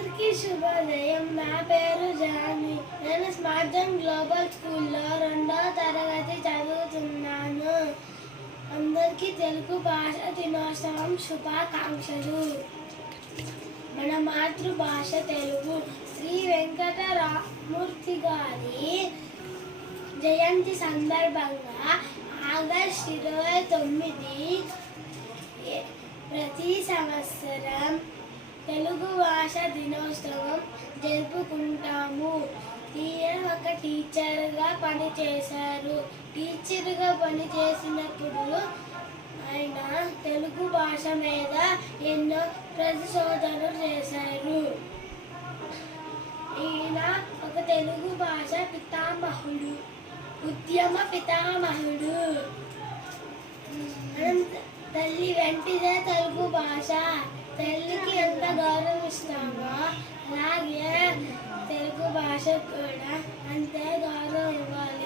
అందరికీ శుభోదయం. నా పేరు జాన్వి. నేను స్మార్ట్ జోన్ గ్లోబల్ స్కూల్లో 2వ తరగతి చదువుతున్నాను. అందరికీ తెలుగు భాష దినోత్సవం శుభాకాంక్షలు. మన మాతృభాష తెలుగు. శ్రీ వెంకటరామూర్తి గారి జయంతి సందర్భంగా ఆగస్టు 29 ప్రతి సంవత్సరం తెలుగు భాష దినోత్సవం జరుపుకుంటాము. ఈయన ఒక టీచర్గా పనిచేశారు. టీచర్గా పనిచేసినప్పుడు ఆయన తెలుగు భాష మీద ఎన్నో పరిశోధనలు చేశారు. ఈయన ఒక తెలుగు భాష పితామహుడు, ఉద్యమ పితామహుడు. తల్లి వెంటిదే తెలుగు భాష. తల్లికి ఎంత గౌరవం ఇస్తామో అలాగే తెలుగు భాష కూడా అంతే గౌరవం ఇవ్వాలి.